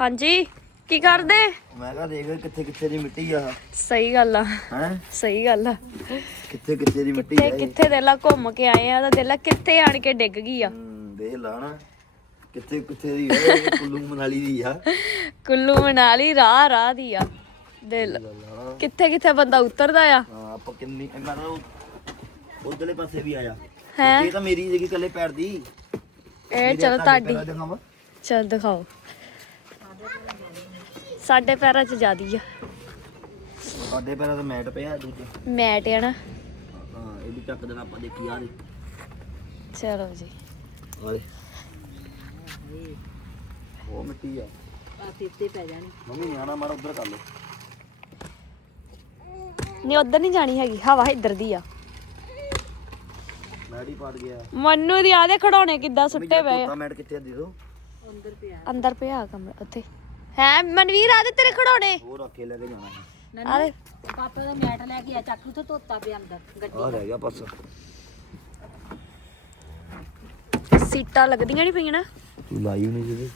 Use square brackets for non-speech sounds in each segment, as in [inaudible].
ਹਾਂਜੀ ਕੀ ਕਰਦੇ? ਮੈਂ ਕਿਹਾ ਦੇਖ ਕਿੱਥੇ ਕਿੱਥੇ ਦੀ ਮਿੱਟੀ ਆ। ਸਹੀ ਗੱਲ ਆ। ਹੈ? ਸਹੀ ਗੱਲ ਆ। ਕਿੱਥੇ ਕਿੱਥੇ ਦੀ ਮਿੱਟੀ ਕਿੱਥੇ ਆ ਇਹ? ਕਿੱਥੇ ਦੇਲਾ ਘੁੰਮ ਕੇ ਆਏ ਆ ਤਾਂ ਦੇਲਾ ਕਿੱਥੇ ਆਣ ਕੇ ਡਿੱਗ ਗਈ ਆ? ਦੇਖ ਲਾ ਨਾ ਕਿੱਥੇ ਕਿੱਥੇ ਦੀ ਇਹ ਕੁੱਲੂ ਮਨਾਲੀ ਦੀ ਆ। ਕੁੱਲੂ ਮਨਾਲੀ ਰਾਹ ਰਾਹ ਦੀ ਆ। ਦਿਲ ਲਾ ਕਿੱਥੇ ਕਿੱਥੇ ਬੰਦਾ ਉਤਰਦਾ ਆ? ਹਾਂ ਆਪਾਂ ਕਿੰਨੀ ਮੈਂ ਤਾਂ ਉਧਰਲੇ ਪਾਸੇ ਵੀ ਆਇਆ। ਹੈ? ਇਹ ਤਾਂ ਮੇਰੀ ਜਗੀ ਕੱਲੇ ਪੈਰ ਦੀ। ਇਹ ਚਲੋ ਤੁਹਾਡੀ। ਚਲ ਦਿਖਾਓ। ਸਾਡੇ ਪੈਰਾਂ 'ਚ ਜਿਆਦੀ ਆ। ਸਾਡੇ ਪੈਰਾਂ ਤੇ ਮੈਟ ਪਿਆ ਦੂਜੇ। ਮੈਟ ਆ ਨਾ। ਹਾਂ ਇਹ ਵੀ ਚੱਕ ਦੇਣਾ ਆਪਾਂ ਦੇਖੀ ਆ ਦੇ ਚਲੋ ਜੀ। ਆ ਦੇ ਉਹ ਮਿੱਟੀ ਆ। ਆ ਤੇਤੇ ਪੈ ਜਾਣੀ। ਮੰਮੀ ਨਿਆਣਾ ਮਾਰਾ ਉਧਰ ਕਰ ਲੋ ਨਹੀਂ ਉਧਰ ਨਹੀਂ ਜਾਣੀ ਹੈਗੀ ਹਵਾ ਇੱਧਰ ਦੀ ਆ। ਮੈਟ ਹੀ ਪਾੜ ਗਿਆ। ਮੰਨੂ ਦੀ ਆਦੇ ਖੜਾਉਣੇ ਕਿੱਦਾਂ ਸੁੱਟੇ ਪਏ ਆ। ਤੋਤਾ ਮੈਟ ਕਿੱਥੇ ਆ ਦੇ ਦੋ। ਅੰਦਰ ਪਿਆ। ਅੰਦਰ ਪਿਆ ਕਮਰਾ ਉੱਥੇ। ਹੈ ਮਨਵੀਰ ਆਦੇ ਤੇਰੇ ਖੜਾਉਣੇ ਉਹ ਰੱਖ ਕੇ ਲੈ ਕੇ ਜਾਣਾ ਆਦੇ ਪਾਪਾ ਦਾ ਮੈਟ ਲੈ ਕੇ ਆ ਚੱਕ ਉਥੋਂ ਧੋਤਾ ਪਿਆ ਅੰਦਰ ਗੱਡੀ ਆ ਰਹਿ ਗਿਆ ਬਸ। ਸੀਟਾਂ ਲੱਗਦੀਆਂ ਨਹੀਂ ਪਈਆਂ ਨਾ? ਤੂੰ ਲਾਈ ਨਹੀਂ ਜਿਹਦੇ।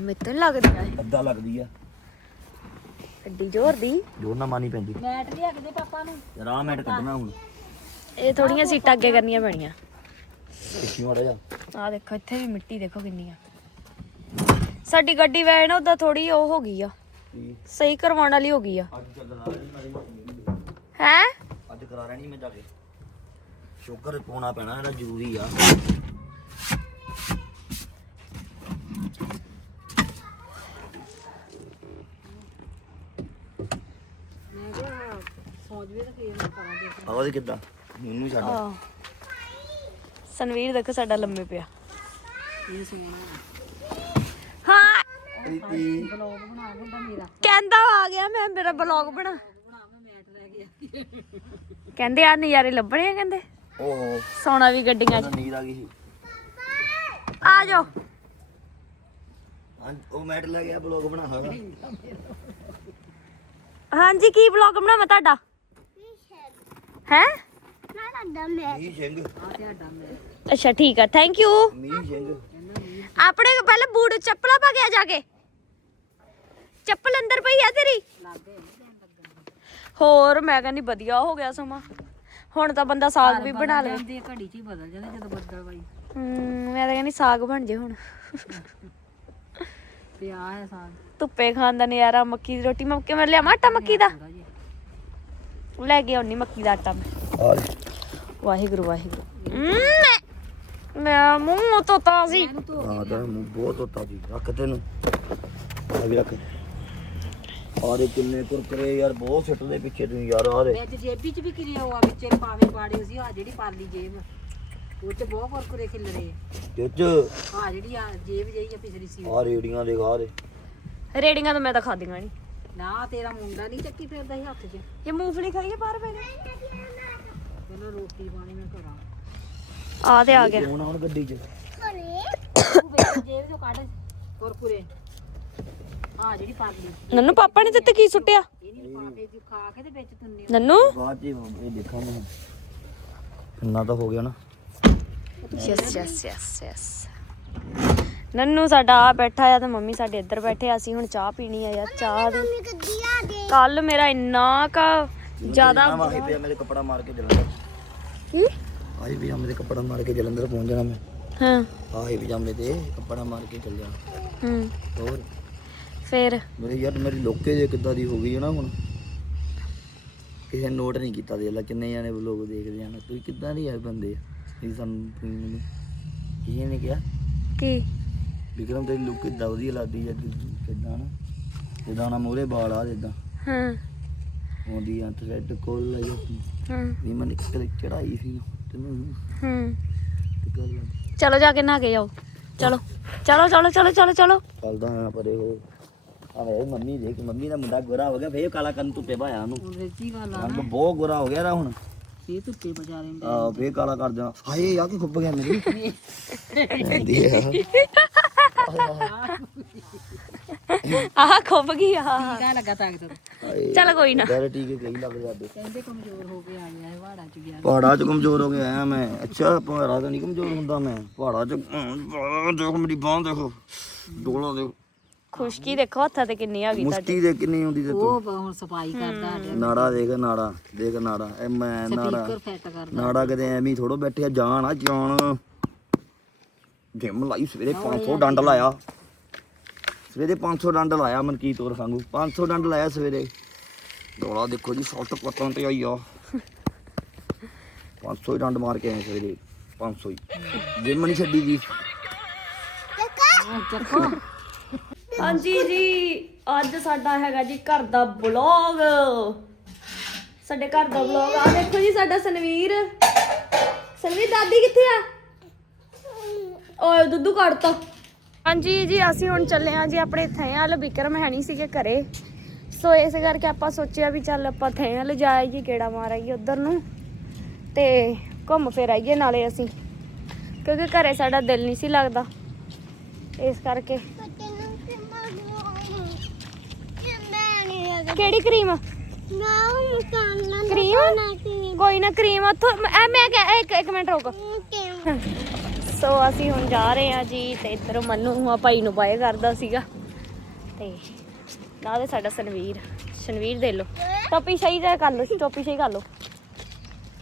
ਮੈਨੂੰ ਨੀ ਲੱਗਦੀਆਂ ਇਹ। ਅੱਧਾ ਲੱਗਦੀ ਆ। ਐਡੀ ਜ਼ੋਰ ਦੀ। ਜੋਰ ਨਾ ਮਾਨੀ ਪੈਂਦੀ। ਮੈਟ ਲਿਆ ਕੇ ਦੇ ਪਾਪਾ ਨੂੰ। ਰਾਹ ਮੈਟ ਕੱਢਣਾ ਹੁਣ। ਇਹ ਥੋੜੀਆਂ ਸੀਟਾਂ ਅੱਗੇ ਕਰਨੀਆਂ ਪੈਣੀਆਂ। ਦੇਖੀ ਮਾੜਾ ਜਾ ਆ ਦੇਖੋ ਇੱਥੇ ਵੀ ਮਿੱਟੀ ਦੇਖੋ ਕਿੰਨੀ ਆ ਸਾਡੀ ਗੱਡੀ ਵੈ ਨਾ ਉਦਾਂ ਥੋੜੀ ਉਹ ਹੋ ਗਈ ਆ। ਸਹੀ ਕਰਵਾਉਣ ਵਾਲੀ ਹੋ ਗਈ ਆ। ਅੱਜ ਚੱਲਣਾ ਨਹੀਂ ਹੈ? ਅੱਜ ਕਰਾ ਲੈਣੀ ਮੈਂ ਜਾ ਕੇ। ਸ਼ੂਗਰ ਪਾਉਣਾ ਪੈਣਾ ਇਹਦਾ ਜ਼ਰੂਰੀ ਆ। ਆਹ ਉਹਦੇ ਕਿੱਦਾਂ? ਮੈਨੂੰ ਛੱਡ। ਆ ਸਨਵੀਰ ਦੇਖੋ ਸਾਡਾ ਲੰਮੇ ਪਿਆ। ਇਹ ਸੋਣਾ ਹਾਂ ਪ੍ਰੀਤੀ। ਬਲੌਗ ਬਣਾ ਦਿੰਦਾ ਮੇਰਾ। ਕਹਿੰਦਾ ਆ ਗਿਆ ਮੈਂ ਮੇਰਾ ਬਲੌਗ ਬਣਾ। ਬਣਾ ਮੈਂ ਮੈਟ ਲੈ ਕੇ ਆ ਕਹਿੰਦੇ ਆ ਨਜ਼ਾਰੇ ਲੱਭਣੇ ਆ ਕਹਿੰਦੇ। ਓਹੋ। ਸੋਨਾ ਵੀ ਗੱਡੀਆਂ 'ਚ। ਨੀਂਦ ਆ ਗਈ ਸੀ। ਆ ਜਾਓ। ਹਾਂ ਉਹ ਮੈਟ ਲੈ ਗਿਆ ਬਲੌਗ ਬਣਾ ਹਾਗਾ ਹਾਂਜੀ ਕੀ ਬਲੌਗ ਬਣਾਵਾਂ ਤੁਹਾਡਾ? ਹੈ? ਮੀਂਹ ਸਿੰਘ ਅੱਛਾ ਠੀਕ ਆ ਥੈਂਕ ਯੂ ਮੀਂਹ ਸਿੰਘ ਆਪਣੇ ਪਹਿਲਾਂ ਬੂਟ ਚੱਪਲਾਂ ਪਾ ਕੇ ਆ ਜਾ ਕੇ। ਚੱਪਲ ਅੰਦਰ ਪਈ ਆ ਤੇਰੀ? ਹੋਰ ਮੈਂ ਕਹਿੰਦੀ ਵਧੀਆ ਹੋ ਗਿਆ ਸਮਾਂ। ਹੁਣ ਤਾਂ ਬੰਦਾ ਸਾਗ ਵੀ ਬਣਾ ਲਵੇ ਜਾਂਦੀ ਘੜੀ ਚ ਹੀ ਬਦਲ ਜਾਂਦੇ ਜਦੋਂ ਬੱਦਲ ਬਾਈ। ਹਮ, ਮੈਂ ਤਾਂ ਕਹਿੰਦੀ ਸਾਗ ਬਣ ਜੇ ਹੁਣ। ਪਿਆ ਹੈ ਸਾਗ। ਧੁੱਪੇ ਖਾਣ ਦਾ ਨਜ਼ਾਰਾ ਮੱਕੀ ਦੀ ਰੋਟੀ। ਮੱਕੀ ਮੈਂ ਲਿਆਵਾਂ ਆਟਾ ਮੱਕੀ ਦਾ? ਲੈ ਕੇ ਆਉਣੀ ਮੱਕੀ ਦਾ ਆਟਾ ਮੈਂ। ਲੈ ਵਾਹਿਗੁਰੂ ਵਾਹਿਗੁਰੂ। ਮੈਂ- ਮੂੰਹ ਤੋਤਾ ਸੀ। ਹਾਂ ਤਾਂ ਮੂੰਹ ਬਹੁਤ ਹੋਤਾ ਜੀ ਰੱਖ ਤੈਨੂੰ। ਆ ਵੀ ਰੱਖ। ਆਰੇ ਕਿੰਨੇ ਕੁਰਕਰੇ ਯਾਰ ਬਹੁਤ ਸਿੱਟਦੇ ਪਿੱਛੇ ਤੂੰ ਯਾਰ ਆਰੇ। ਵਿੱਚ ਜੇਬੀ ਚ ਵੀ ਕਿਰਿਆ ਹੋਆ ਵਿੱਚ ਪਾਵੇ ਪਾੜੇ ਸੀ ਆ ਜਿਹੜੀ ਪਾਲੀ ਜੇਬ ਉਹ ਬਹੁਤ ਕੁਰਕੁਰੇ ਖਿਲਰੇ। ਚੁੱਚ ਆ ਜਿਹੜੀ ਆ ਜੇਬ ਜਈ ਆ ਪਿਛਲੀ ਸੀ। ਆ ਰੇੜੀਆਂ ਦੇ ਦੇ ਰੇੜੀਆਂ ਤਾਂ ਮੈਂ ਤਾਂ ਖਾਦੀਆਂ ਨਹੀਂ। ਨਾ ਤੇਰਾ ਮੁੰਡਾ ਨਹੀਂ ਚੱਕੀ ਫਿਰਦਾ ਸੀ ਹੱਥ 'ਚ। ਇਹ ਮੂੰਗਫਲੀ ਖਾਈਏ ਬਾਹਰ ਪੈ ਪਹਿਲਾਂ ਰੋਟੀ ਪਾਣੀ ਮੈਂ ਕਰਾਂ। ਆ ਤੇ ਆ ਗਿਆ। ਕੌਣ ਆ ਹੁਣ ਗੱਡੀ 'ਚ? ਜੇਬ ਚੋਂ ਕੱਢ ਕੁਰਕੁਰੇ। ਆ ਜਿਹੜੀ ਪਾਲੀ ਨੰਨੂ ਪਾਪਾ ਨੇ ਦਿੱਤੇ ਕੀ ਸੁੱਟਿਆ? ਇਹ ਨਹੀਂ ਪਾਵੇ ਜੋ ਖਾ ਕੇ ਤੇ ਵਿੱਚ ਤੁੰਨੇ ਨੰਨੂ? ਬਾਅਦ 'ਚ ਇਹ ਦੇਖਾਂਗੇ ਇੰਨਾ ਤਾਂ ਹੋ ਗਿਆ ਨਾ। ਯੈਸ ਯੈਸ ਯੈਸ ਯੈਸ ਨੰਨੂ ਸਾਡਾ ਆ ਬੈਠਾ ਆ ਤੇ ਮੰਮੀ ਸਾਡੇ ਇੱਧਰ ਬੈਠੇ ਆ। ਅਸੀਂ ਹੁਣ ਚਾਹ ਪੀਣੀ ਆ ਯਾਰ ਚਾਹ ਦੀ। ਕੱਲ ਮੇਰਾ ਇੰਨਾ ਕਾ ਜ਼ਿਆਦਾ ਆਹੀ ਪਿਆ ਮੇਰੇ ਕੱਪੜਾ ਮਾਰ ਕੇ ਜਲੰਧਰ। ਕੀ ਆਹੀ ਪਿਆ ਮੇਰੇ ਕੱਪੜਾ ਮਾਰ ਕੇ ਜਲੰਧਰ ਪਹੁੰਚ ਜਾਣਾ ਮੈਂ। ਹਾਂ। ਆਹੀ ਪਜਾਮੇ ਤੇ ਕੱਪੜਾ ਮਾਰ ਕੇ ਚੱਲ ਜਾਣਾ ਹੂੰ। ਹੋਰ? ਫੇਰ? ਮੇਰੇ ਯਾਰ ਮੇਰੀ ਲੋਕੇ ਜੇ ਕਿੱਦਾਂ ਦੀ ਹੋ ਗਈ ਹੈ ਨਾ ਹੁਣ। ਕਿਸੇ ਨੋਟ ਨਹੀਂ ਕੀਤਾ ਦੇਖ ਲੈ ਕਿੰਨੇ ਜਾਣੇ ਲੋਕ ਦੇਖਦੇ ਹਨ ਤੁਸੀਂ ਕਿੱਦਾਂ ਦੇ ਯਾਰ ਬੰਦੇ? ਆ ਇਹ ਸਾਨੂੰ ਤੁਸੀਂ ਮੈਨੂੰ। ਨੇ ਕਿਹਾ? ਕੀ? ਵਿਕਰਮ ਤੇਰੀ ਲੁੱਕ ਕਿੱਦਾਂ ਵਧੀਆ ਲੱਗਦੀ ਹੈ? ਕਿੱਦਾਂ ਨਾ? ਜਿੱਦਾਂ ਨਾ ਮੋਰੇ ਵਾਲ ਆ ਜਿੱਦਾਂ। ਹਾਂ। ਆਉਂਦੀ ਆ ਥਰੈਡ ਕੋਲ ਲਈ ਹਾਂ। ਵੀ ਮੈਂ ਨਿਕਲ ਚੜਾਈ ਸੀ ਤੈਨੂੰ। ਹੂੰ। ਤੇ ਗੱਲ ਚਲੋ ਜਾ ਕੇ ਨਹਾ ਕੇ ਆਓ। ਚਲੋ। ਚਲੋ ਚਲੋ ਚਲੋ ਚਲੋ ਚਲੋ। ਚੱਲਦਾ ਆ ਪਰੇ ਉਹ ਆ ਵੇ ਮੰਮੀ ਦੇਖ ਮੰਮੀ ਦਾ ਮੁੰਡਾ ਗੋਰਾ ਹੋ ਗਿਆ ਫੇਰ ਕਾਲਾ ਕੰਨ ਧੁੱਪੇ ਭਾਇਆ ਉਹਨੂੰ। ਹੁਣ ਸੱਚੀ ਗੱਲ ਆ ਰੰਗ ਬਹੁਤ ਗੋਰਾ ਹੋ ਗਿਆ ਨਾ ਹੁਣ। ਇਹ ਧੁੱਪੇ ਬਜਾਰੇ ਆ ਫੇਰ ਕਾਲਾ ਕਰ ਦੇਣਾ। ਹਾਏ ਆ ਕੀ ਖੁੱਬ ਗਿਆ ਮੇਰੀ। ਹੁੰਦੀ ਆ। ਆਹ ਖੁੱਬ ਗਈ ਆ ਟੀਕਾ ਲੱਗਾ ਤਾਕਤ ਹਾਏ ਚਲ ਕੋਈ ਨਾ। ਡਰ ਟੀਕੇ ਕਈ ਲੱਗ ਜਾਂਦੇ ਕਹਿੰਦੇ ਕਮਜ਼ੋਰ ਹੋ ਕੇ ਆ ਗਿਆ ਇਹ ਵਾੜਾ ਚ ਗਿਆ। ਪਹਾੜਾਂ 'ਚ ਕਮਜ਼ੋਰ ਹੋ ਗਿਆ ਆ ਮੈਂ। ਅੱਛਾ ਪਹਾੜਾਂ 'ਚ ਨਹੀਂ ਕਮਜ਼ੋਰ ਹੁੰਦਾ ਮੈਂ। ਪਹਾੜਾਂ 'ਚ ਅਮ, ਪਹਾੜਾਂ 'ਚ ਦੇਖੋ ਮੇਰੀ ਬਾਂਹ ਦੇਖੋ ਡੋਲਾ ਦੇਖੋ। ਖੁਸ਼ਕੀ ਦੇਖੋ ਹੱਥਾਂ ਤੇ ਕਿੰਨੀ ਆ ਗਈ ਤੁਹਾਡੀ। ਮੁਸ਼ਤੀ ਦੇ ਕਿੰਨੀ ਹੁੰਦੀ ਤੇ ਤੂੰ। ਉਹ ਬ- ਹੁਣ ਸਫ਼ਾਈ ਕਰਦਾ ਸਾਡੇ। ਨਾੜਾ ਦੇਖ ਨਾੜਾ ਦੇਖ ਨਾੜਾ। ਇਹ ਮੈਂ ਨਾੜਾ ਸਪੀਕਰ ਫਿੱਟ ਕਰਦਾ। ਨਾੜਾ ਕਿਤੇ ਐਵੇਂ ਥੋੜੋ ਬੈਠਿਆ ਜਾਣ ਆ ਜਾਣ। ਜਿਮ ਲਾਈ ਸਵੇਰੇ 500 ਡੰਡ ਲਾਇਆ। ਸਵੇਰੇ 500 ਡੰਡ ਲਾਇਆ ਮਨਕੀਤ ਹੋਰ ਸੰਗੂ। 500 ਡੰਡ ਲਾਇਆ ਸਵੇਰੇ। ਡੋਲਾ ਦੇਖੋ ਜੀ ਸੱਟ ਪੱਤਾਂ ਤੇ ਆਈ ਆ। 500 ਹੀ ਡੰਡ ਮਾਰ ਕੇ ਆਏ ਸਵੇਰੇ। 500 ਹੀ। ਜਿਮ ਨਹੀਂ ਛੱਡੀ ਜੀ। ਚੱਕੋ। ਹਾਂਜੀ ਜੀ, ਅੱਜ ਸਾਡਾ ਹੈਗਾ ਜੀ ਘਰ ਦਾ ਵਲੌਗ ਸਾਡੇ ਘਰ ਦਾ ਵਲੌਗ ਆ ਦੇਖੋ ਜੀ ਸਾਡਾ ਸਨਵੀਰ। ਸਨਵੀਰ, ਦਾਦੀ ਕਿੱਥੇ ਆ? ਓਏ, ਦੁੱਧੂ ਕੱਢਤਾ। ਹਾਂਜੀ ਜੀ, ਅਸੀਂ ਹੁਣ ਚੱਲੇ ਆ ਜੀ ਆਪਣੇ ਥੈਆਲ ਵਿਕਰਮ ਹੈ ਨਹੀਂ ਸੀਗੇ ਘਰੇ। ਸੋ ਇਸ ਕਰਕੇ ਆਪਾਂ ਸੋਚਿਆ ਵੀ ਚੱਲ ਆਪਾਂ ਥੈਂ ਜਾ ਆਈਏ ਕਿਹੜਾ ਮਾਰ ਆਈਏ ਉਧਰ ਨੂੰ। ਤੇ ਘੁੰਮ ਫਿਰ ਆਈਏ ਨਾਲੇ ਅਸੀਂ। ਕਿਉਂਕਿ ਘਰੇ ਸਾਡਾ ਦਿਲ ਨਹੀਂ ਸੀ ਲੱਗਦਾ। ਇਸ ਕਰਕੇ ਕਿਹੜੀ ਕਰੀਮ? ਕਰੀਮ? ਕੋਈ ਨਾ ਕਰੀਮ ਉੱਥੋਂ। ਐ ਮੈਂ ਕਹਿ ਇੱਕ ਇੱਕ ਮਿੰਟ ਰੁਕ। ਸੋ ਅਸੀਂ ਹੁਣ ਜਾ ਰਹੇ ਹਾਂ ਜੀ ਤੇ ਇੱਧਰ ਮੰਨੂ ਆ ਭਾਈ ਨੂੰ ਬਾਏ ਕਰਦਾ ਸੀਗਾ। ਤੇ ਨਾਲ ਸਾਡਾ ਸਨਵੀਰ। ਸਨਵੀਰ ਦੇ ਲੋ ਟੋਪੀ ਸਹੀ ਜਾ ਕਰ ਲੋ ਟੋਪੀ ਸਹੀ ਕਰ ਲੋ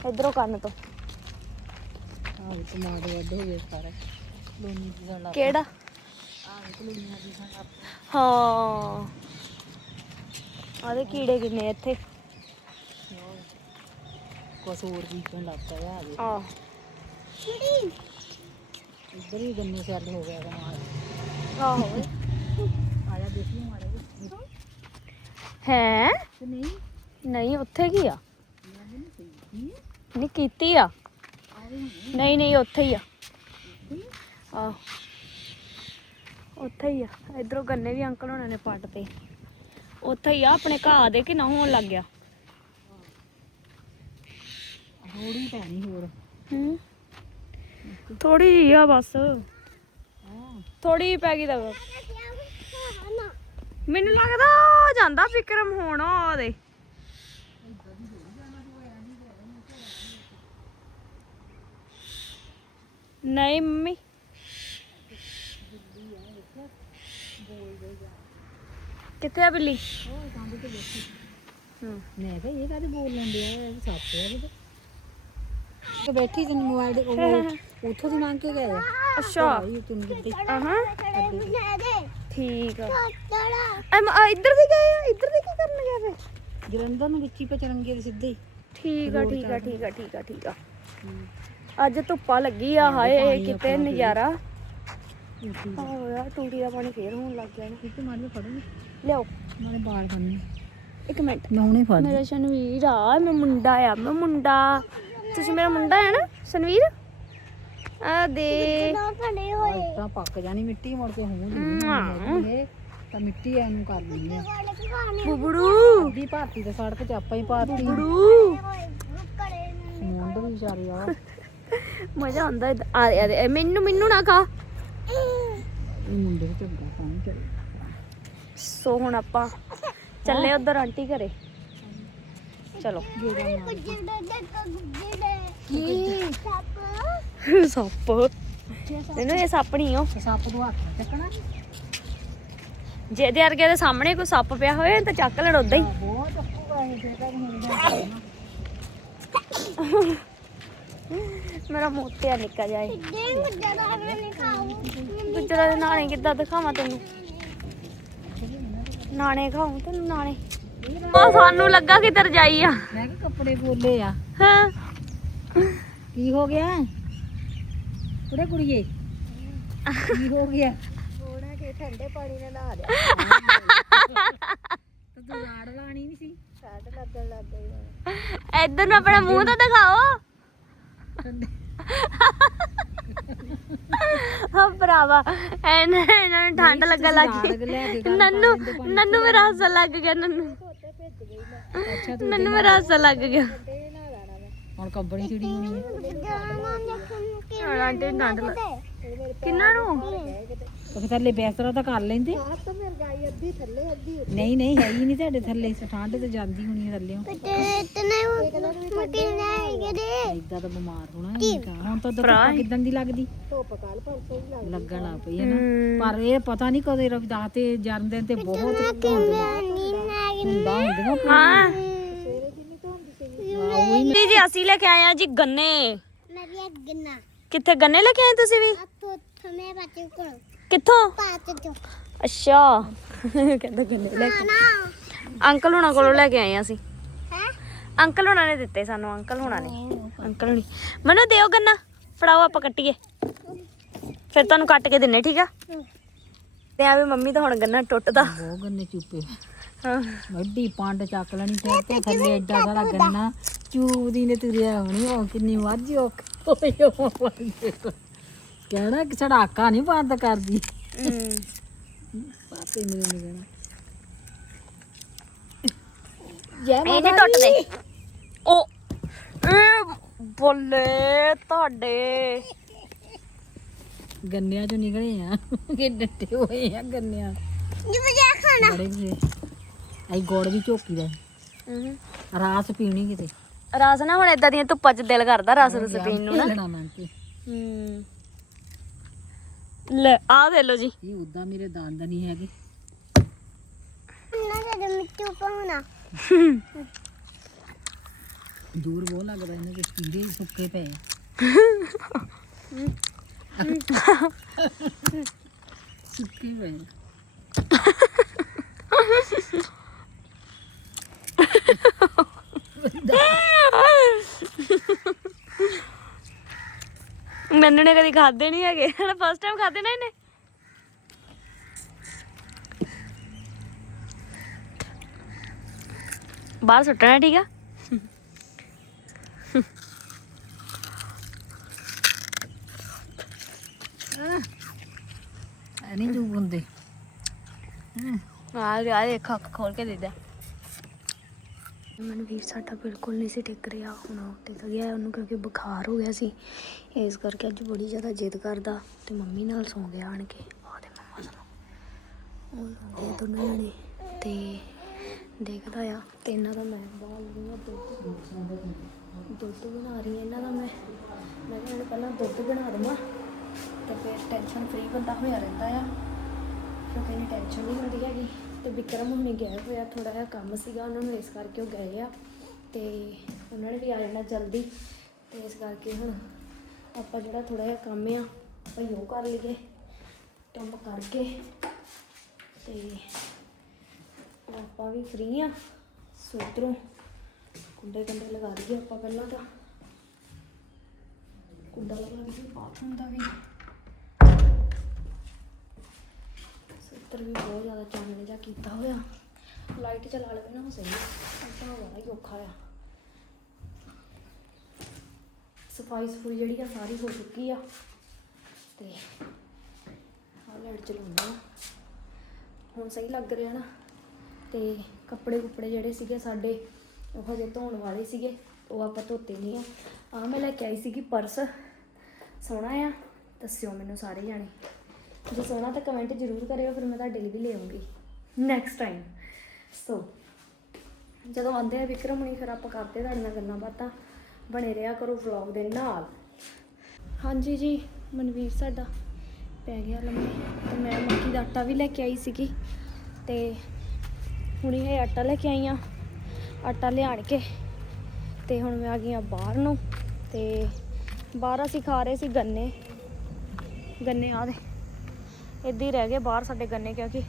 ਇਧਰੋਂ ਕੰਨ ਤੋਂ। ਆਹ ਟਮਾਟਰ ਵੱਧ ਹੋ ਗਏ ਸਾਰੇ ਲੋਨੀ ਦੀ ਸਣ ਕਿਹੜਾ? ਹਾਂ। ਆਦੇ ਕੀੜੇ ਕਿੰਨੇ ਇੱਥੇ? ਕੁਛ ਹੋਰ ਵੀ ਸਣ ਲੱਗ ਪਿਆ ਆ ਆ ਇੱਧਰ ਗੰਨੇ ਸੈੱਲ ਹੋ ਗਿਆ ਕਮਾਲ ਆਹੋ। ਆਇਆ ਦੇਖ ਜਿਹੇ। ਹੈ? ਤੇ ਨਹੀਂ? ਨਹੀਂ ਉੱਥੇ ਕੀ ਆ? ਨਹੀਂ ਕੀਤੀ। ਆ? ਨਹੀਂ ਨਹੀਂ ਉੱਥੇ ਹੀ ਆ। ਆ ਉੱਥੇ ਹੀ ਆ। ਇਧਰੋਂ ਗੰਨੇ ਵੀ ਅੰਕਲ ਹੋਣਾ ਨੇ ਪੱਟ ਤੇ। ਉੱਥੇ ਹੀ ਆ ਆਪਣੇ ਘਾਹ ਦੇ ਕਿ ਨਾ ਹੋਣ ਲੱਗ ਗਿਆ। ਥੋੜੀ ਪੈਣੀ ਹੋਰ। ਹੂੰ। ਥੋੜੀ ਜਿਹੀ ਆ ਬਸ। ਥੋੜੀ ਪੈ ਗਈ ਤਾਂ। ਮੈਨੂੰ ਲੱਗਦਾ ਉਹ ਜਾਂਦਾ ਵਿਕਰਮ ਹੁਣ ਉਹਦੇ। ਨਹੀਂ ਮੰਮੀ। ਕਿੱਥੇ ਆ ਬਿੱਲੀ? ਹੂੰ। ਮੈਂ ਕਿਹਾ ਇਹ ਕਾਹਦੇ ਬੋਲ ਲੈਂਦੇ ਆ? ਇਹ ਸੱਪ ਆ ਕਿਤੇ ਤੇ ਬੈਠੀ ਸੀ ਮੋਬਾਈਲ ਦੇ ਉਹ ਉੱਥੋਂ ਦੀ ਮੰਗ ਕੇ ਗਏ ਅੱਛਾ। ਆਈ ਤੂੰ ਦਿੱਤੀ। ਆਹਾਂ ਠੀਕ ਆ। ਐਮ ਆ ਇੱਧਰ ਦੀ ਗਏ ਆ? ਇੱਧਰ ਦੀ ਕੀ ਕਰਨ ਗਏ ਫੇ ਜਲੰਧਰ ਨੂੰ ਵਿੱਚੀ ਪੇ ਚਰੰਗੇ ਦੇ ਸਿੱਧੇ ਹੀ। ਠੀਕ ਆ ਠੀਕ ਆ ਠੀਕ ਆ ਠੀਕ ਆ ਠੀਕ ਆ। ਅੱਜ ਧੁੱਪਾ ਲੱਗੀ ਆ ਹਾਏ ਕਿਤੇ ਨਜ਼ਾਰਾ। ਹੋਇਆ ਟੂਟੀ ਦਾ ਪਾਣੀ ਫੇਰ ਹੋਣ ਲੱਗ ਗਿਆ। ਨਾ ਕਿਤੇ ਮਾਰ ਲੋ ਫੜੋ ਲਿਆਓ। ਨਾਲੇ ਬਾਲ ਬੰਨੇ ਇੱਕ ਮਿੰਟ। ਮੈਂ ਹੁਣੇ ਫੜ ਮੇਰਾ ਸ਼ਨਵੀਰ ਆ ਮੈਂ ਮੁੰਡਾ ਆ ਮੈਂ ਮੁੰਡਾ। ਤੁਸੀਂ ਮੇਰਾ ਮੁੰਡਾ ਹੈ ਨਾ ਸ਼ਨਵੀਰ? ਆ ਦੇ। ਤਾਂ ਪੱਕ ਜਾਣੀ ਮਿੱਟੀ ਮੁੜ ਕੇ ਹੋਊ ਇਹ ਤਾਂ ਮਿੱਟੀ ਐਨੂੰ ਕਰ ਲੈਣੀ ਆ। ਬੁਬੜੂ। ਅੱਧੀ ਭਾਰਤੀ ਤੇ ਸੜਕ ਤੇ ਆਪਾਂ ਹੀ ਭਾਰਤੀ। ਬੁਬੜੂ। ਸਮੁੰਦਰ ਵੀ ਵਿਚਾਰੇ ਆ। ਮਜ਼ਾ ਆਉਂਦਾ। ਆ ਮੈਨੂੰ ਮੈਨੂੰ ਨਾ ਮੁੰਡੇ ਤੇ ਚੰਗਾ ਚੜੇ ਸੋ ਹੁਣ ਆਪਾਂ ਚੱਲੇ ਉਧਰ ਆਂਟੀ ਘਰੇ। ਚਲੋ। ਸੱਪ। ਇਹਨੂੰ ਇਹ ਸੱਪ ਨਹੀਂ ਹੋ ਸੱਪ ਨੂੰ ਹੱਥ ਚੱਕਣਾ ਜੇ ਦੇ ਵਰਗੇ ਦੇ ਸਾਹਮਣੇ ਕੋਈ ਸੱਪ ਪਿਆ ਹੋਵੇ, ਤਾਂ ਚੱਕ ਲੈਣ ਉਦਾਂ ਹੀ। ਬਹੁਤ ਚੱਕੂਗਾ ਇਹ ਜਿਹੜਾ ਮਿਲਦਾ ਮੇਰਾ ਮੋਤਿਆ ਨਿਕਲ ਜਾਏ ਗੁੱਜਰਾ ਦੇ ਨਾਣੇ ਕਿੱਦਾਂ ਦਿਖਾਵਾਂ ਤੈਨੂੰ? ਨਾਣੇ ਖਾਉਂ ਤੈਨੂੰ ਨਾਣੇ? ਉਹ ਸਾਨੂੰ ਲੱਗਾ ਕਿ ਜਾਈ ਆ। ਮੈਂ ਕਿ ਕੱਪੜੇ ਬੋਲੇ ਆ। ਹਾਂ। ਕੀ ਹੋ ਗਿਆ? ਕੁੜੇ ਕੁੜੀਏ। ਕੀ ਹੋ ਗਿਆ? ਥੋੜਾ ਕੇ ਠੰਡੇ ਪਾਣੀ ਨਾਲ ਨਹਾ ਲਿਆ। ਤੂੰ ਰਾੜ ਲਾਣੀ ਨਹੀਂ ਸੀ। ਸਾਡ ਲੱਗਣ ਲੱਗ ਗਈ ਇੱਧਰ ਨੂੰ ਆਪਣਾ ਮੂੰਹ ਤਾਂ ਦਿਖਾਓ। ਹਾਂ ਭਰਾਵਾ। ਇਹਨਾਂ ਇਹਨਾਂ ਨੂੰ ਠੰਡ ਲੱਗਣ ਲੱਗ ਗਈ। ਨੰਨੂ ਨੰਨੂ ਮੇਰਾ ਹਾਸਾ ਲੱਗ ਗਿਆ ਨੰਨੂ। ਅੱਛਾ ਨੰਨੂ ਮੇਰਾ ਹਾਸਾ ਲੱਗ ਗਿਆ। ਹੁਣ ਕੰਬਣੀ ਚਿੜੀ ਹੋਣੀ ਹੈ ਆਂਟੀ ਠੰਡ ਲੱਗ ਕਿੰਨਾ ਨੂੰ? ਉਹ ਫਿਰ ਥੱਲੇ ਬਿਸਤਰਾ ਤਾਂ ਕਰ ਲੈਂਦੇ। ਆਹ ਤਾਂ ਫਿਰ ਗਾਈ ਅੱਧੀ ਥੱਲੇ ਅੱਧੀ ਨਹੀਂ ਨਹੀਂ ਹੈ ਹੀ ਨਹੀਂ ਤੁਹਾਡੇ ਥੱਲੇ ਠੰਡ ਤੇ ਜਾਂਦੀ ਹੋਣੀ ਹੈ ਥੱਲੇ। ਇਦਾਂ ਤਾਂ ਬਿਮਾਰ ਹੋਣਾ ਹੀ ਤਾਂ ਹੁਣ ਤਾਂ ਦੁੱਖ ਕਿਦਾਂ ਦੀ ਲੱਗਦੀ। ਧੁੱਪ ਕੱਲ ਪਰਸੋਂ ਹੀ ਲੱਗ ਲੱਗਣ ਲੱਗ ਪਈ ਹੈ ਨਾ। ਪਰ ਇਹ ਪਤਾ ਨਹੀਂ ਕਦੇ ਰਵਿਦਾਸ ਤੇ ਜਨਮ ਦਿਨ ਤੇ ਬਹੁਤ ਹੁੰਦਾ ਹੁੰਦੀਆਂ ਹਾਂ। ਸਵੇਰੇ ਜਿੰਨੀ ਧੁੰਦ ਸੀ ਜੀ ਅਸੀਂ ਲੈ ਕੇ ਆਏ ਆ ਜੀ ਗੰਨੇ। ਨਰੀਆ ਗਿੰਨਾ। ਕਿੱਥੇ ਗੰਨੇ ਲੈ ਕੇ ਆਏ ਤੁਸੀਂ ਵੀ? ਆਪੋ ਥਮੇ ਬੱਚੇ ਕੋਲ। ਕਿੱਥੋਂ? ਪਾਤ ਜੋ ਅੱਛਾ। ਕਹਿੰਦਾ ਗੰਨੇ ਲੈ ਕੇ। ਨਾ। ਅੰਕਲ ਹੁਣਾਂ ਕੋਲੋਂ ਲੈ ਕੇ ਆਏ ਆ ਅਸੀਂ। ਹੈ? ਅੰਕਲ ਹੁਣਾਂ ਨੇ ਦਿੱਤੇ ਸਾਨੂੰ ਅੰਕਲ ਹੁਣਾਂ ਨੇ। ਅੰਕਲ ਹੁਣੀ। ਮੈਨੂੰ ਦਿਓ ਗੰਨਾ। ਫੜਾਓ ਆਪਾਂ ਕੱਟੀਏ। ਫਿਰ ਤੁਹਾਨੂੰ ਕੱਟ ਕੇ ਦਿੰਨੇ ਠੀਕ ਆ? ਤੇ ਆ ਵੀ ਮੰਮੀ ਤਾਂ ਹੁਣ ਗੰਨਾ ਟੁੱਟਦਾ। ਬਹੁਤ ਗੰਨੇ ਚੁੱਪੇ। ਹਾਂ। ਵੱਡੀ ਪੰਡ ਚੱਕ ਲੈਣੀ ਤੇ ਤੇ ਥੱਲੇ ਐਡਾ ਸਾਰਾ ਗੰਨਾ। ਚੂਦੀ ਨੇ ਤੁਰਿਆ ਹੋਣੀ ਉਹ ਕਿੰਨੀ ਵਾਜੀ ਔਖ ਉਹ। ਕਹਿਣਾ ਕਿ ਛੜਾਕਾ ਨਹੀਂ ਬੰਦ ਕਰਦੀ। ਪਾਪੇ ਮੇਰੇ ਨੇ ਕਹਿਣਾ। ਜੈ ਇਹ ਨਹੀਂ ਟੁੱਟਦੇ। ਉਹ ਇਹ ਬੋਲੇ ਤੁਹਾਡੇ। ਗੰਨਿਆਂ ਚੋਂ ਨਿਕਲੇ ਆ। ਕਿ ਡੱਟੇ ਹੋਏ ਆ ਗੰਨਿਆਂ। ਜੀ ਬਜਾ ਖਾਣਾ। ਬੜੇ ਸੇ ਆਈ ਗੋੜ ਵੀ ਝੋਕੀ ਦਾ। ਰਾਸ ਪੀਣੀ ਕਿਤੇ। ਰਸ ਨਾ ਹੁਣ ਇਦਾਂ ਦੀਆਂ ਧੁੱਪਾਂ 'ਚ ਦਿਲ ਕਰਦਾ ਰਸ ਰਸ ਪੀਣ ਨੂੰ ਨਾ। ਲੈਣਾ ਮੰਗ ਕੇ ਹੂੰ। ਲੈ ਆ ਦੇ ਲੋ ਜੀ। ਇਹ ਉਦਾਂ ਮੇਰੇ ਦੰਦ ਨਹੀਂ ਹੈਗੇ। ਨਾ ਜਦ ਮਿੱਟੂ ਪਾਉਣਾ ਦੂਰ ਬਹੁਤ ਲੱਗਦਾ ਇਹਨਾਂ ਦੇ ਕੀੜੇ ਹੀ ਸੁੱਕੇ ਪਏ ਸੁੱਕੇ ਪਏ [laughs] ਮੈਨੂੰ ਨੇ ਕਦੀ ਖਾਦੇ ਨਹੀਂ ਹੈਗੇ? ਫਸਟ ਟਾਈਮ ਖਾਦੇ ਨਾ ਇਹਨੇ? ਬਾਹਰ ਸੁੱਟਣਾ ਠੀਕ ਆ? ਨਹੀਂ ਜੂ ਹੁੰਦੇ। ਆ ਆ ਦੇਖ ਅੱਖ ਖੋਲ ਕੇ ਦੇਦਾ ਮੈਨੂੰ ਮਨਵੀਰ ਸਾਡਾ ਬਿਲਕੁਲ ਨਹੀਂ ਸੀ ਟਿਕ ਰਿਹਾ, ਹੁਣ ਉਹ ਟਿਕ ਗਿਆ ਉਹਨੂੰ ਕਿਉਂਕਿ ਬੁਖਾਰ ਹੋ ਗਿਆ ਸੀ। ਇਸ ਕਰਕੇ ਅੱਜ ਬੜੀ ਜ਼ਿਆਦਾ ਜਿੱਦ ਕਰਦਾ ਤੇ ਮੰਮੀ ਨਾਲ ਸੌਂ ਗਿਆ ਆਣ ਕੇ। ਆਦੇ ਮੰਮਾ ਸਾਨੂੰ ਉਹ ਸੌਂ ਗਏ ਦੋਨੋਂ ਜਣੇ ਤੇ ਦੇਖਦਾ ਆ ਤੇ ਇਹਨਾਂ ਦਾ ਮੈਂ ਬਾਲ ਰਹੀ ਹਾਂ ਦੁੱਧ ਦੁੱਧ ਬਣਾ ਰਹੀ ਹਾਂ ਇਹਨਾਂ ਦਾ ਮੈਂ। ਮੈਂ ਕਿਹਾ ਪਹਿਲਾਂ ਦੁੱਧ ਬਣਾ ਦੇਵਾਂ ਤੇ ਫਿਰ ਟੈਨਸ਼ਨ ਫ੍ਰੀ ਬੰਦਾ ਹੋਇਆ ਰਹਿੰਦਾ ਆ। ਕਿਉਂਕਿ ਇੰਨੀ ਟੈਨਸ਼ਨ ਨਹੀਂ ਹੁੰਦੀ ਹੈਗੀ। ਤੇ ਵਿਕਰਮ ਹੁਣੇ ਗਏ ਹੋਇਆ ਥੋੜਾ ਜਿਹਾ ਕੰਮ ਸੀਗਾ, ਉਹਨਾਂ ਨੂੰ ਇਸ ਕਰਕੇ ਉਹ ਗਏ ਆ ਤੇ ਉਹਨਾਂ ਨੇ ਵੀ ਆ ਜਾਣਾ ਜਲਦੀ ਤੇ ਇਸ ਕਰਕੇ ਹੁਣ ਆਪਾਂ ਜਿਹੜਾ ਥੋੜਾ ਜਿਹਾ ਕੰਮ ਆ, ਆਪਾਂ ਉਹ ਕਰ ਲਈਏ, ਕੰਮ ਕਰਕੇ ਤੇ ਆਪਾਂ ਵੀ ਫ੍ਰੀ ਆ, ਸੋਤਰੋਂ ਕੁੰਡੇ ਕੰਡੇ ਲਗਾ ਦਈਏ ਆਪਾਂ ਪਹਿਲਾਂ ਤਾਂ। ਕੁੰਡਾ ਲਗਾ ਦਈਏ ਬਾਥਰੂਮ ਦਾ ਵੀ। ਸੱਤਰ ਵੀ ਬਹੁਤ ਜ਼ਿਆਦਾ ਚਾਨਣ ਜਿਹਾ ਕੀਤਾ ਹੋਇਆ। ਲਾਈਟ ਚਲਾ ਲਵੇ ਨਾ ਉਹ ਸਹੀ। ਅੱਧਾ ਬੜਾ ਹੀ ਔਖਾ ਆ। ਸਫ਼ਾਈ ਸਫੂਈ ਜਿਹੜੀ ਆ ਸਾਰੀ ਹੋ ਚੁੱਕੀ ਆ। ਤੇ ਆ ਲਾਈਟ ਚਲਾਉਣਾ ਹੁਣ ਸਹੀ ਲੱਗ ਰਿਹਾ ਨਾ। ਤੇ ਕੱਪੜੇ ਕੁਪੜੇ ਜਿਹੜੇ ਸੀਗੇ ਸਾਡੇ, ਉਹ ਹਜੇ ਧੋਣ ਵਾਲੇ ਸੀਗੇ। ਉਹ ਆਪਾਂ ਧੋਤੇ ਨਹੀਂ ਆ। ਆ ਮੈਂ ਲੈ ਕੇ ਆਈ ਸੀਗੀ ਪਰਸ। ਸੋਹਣਾ ਆ। ਦੱਸਿਓ ਮੈਨੂੰ ਸਾਰੇ ਜਾਣੇ। ਜੇ ਸੋਹਣਾ ਤਾਂ ਕਮੈਂਟ ਜ਼ਰੂਰ ਕਰਿਓ, ਫਿਰ ਮੈਂ ਤੁਹਾਡੇ ਲਈ ਵੀ ਲੈ ਆਉਂਗੀ ਨੈਕਸਟ ਟਾਈਮ ਸੋ ਜਦੋਂ ਆਉਂਦੇ ਆ ਵਿਕਰਮ ਹੁਣੀ, ਫਿਰ ਆਪਾਂ ਕਰਦੇ ਤੁਹਾਡੇ ਨਾਲ ਗੱਲਾਂ ਬਾਤਾਂ। ਬਣੇ ਰਿਹਾ ਕਰੋ ਵਲੌਗ ਦੇ ਨਾਲ। ਹਾਂਜੀ ਜੀ, ਮਨਵੀਰ ਸਾਡਾ ਪੈ ਗਿਆ ਲੰਮੇ। ਤੇ ਮੈਂ ਮੱਕੀ ਦਾ ਆਟਾ ਵੀ ਲੈ ਕੇ ਆਈ ਸੀਗੀ। ਤੇ ਹੁਣੀ ਇਹ ਆਟਾ ਲੈ ਕੇ ਆਈ ਆ। ਆਟਾ ਲਿਆਣ ਕੇ। ਤੇ ਹੁਣ ਮੈਂ ਆ ਗਈ ਆ ਬਾਹਰ ਨੂੰ। ਤੇ ਬਾਹਰ ਅਸੀਂ ਖਾ ਰਹੇ ਸੀ ਗੰਨੇ। ਗੰਨੇ ਆ ਦੇ। ਇੱਦਾਂ ਹੀ ਰਹਿ ਗਏ ਬਾਹਰ ਸਾਡੇ ਗੰਨੇ, ਕਿਉਂਕਿ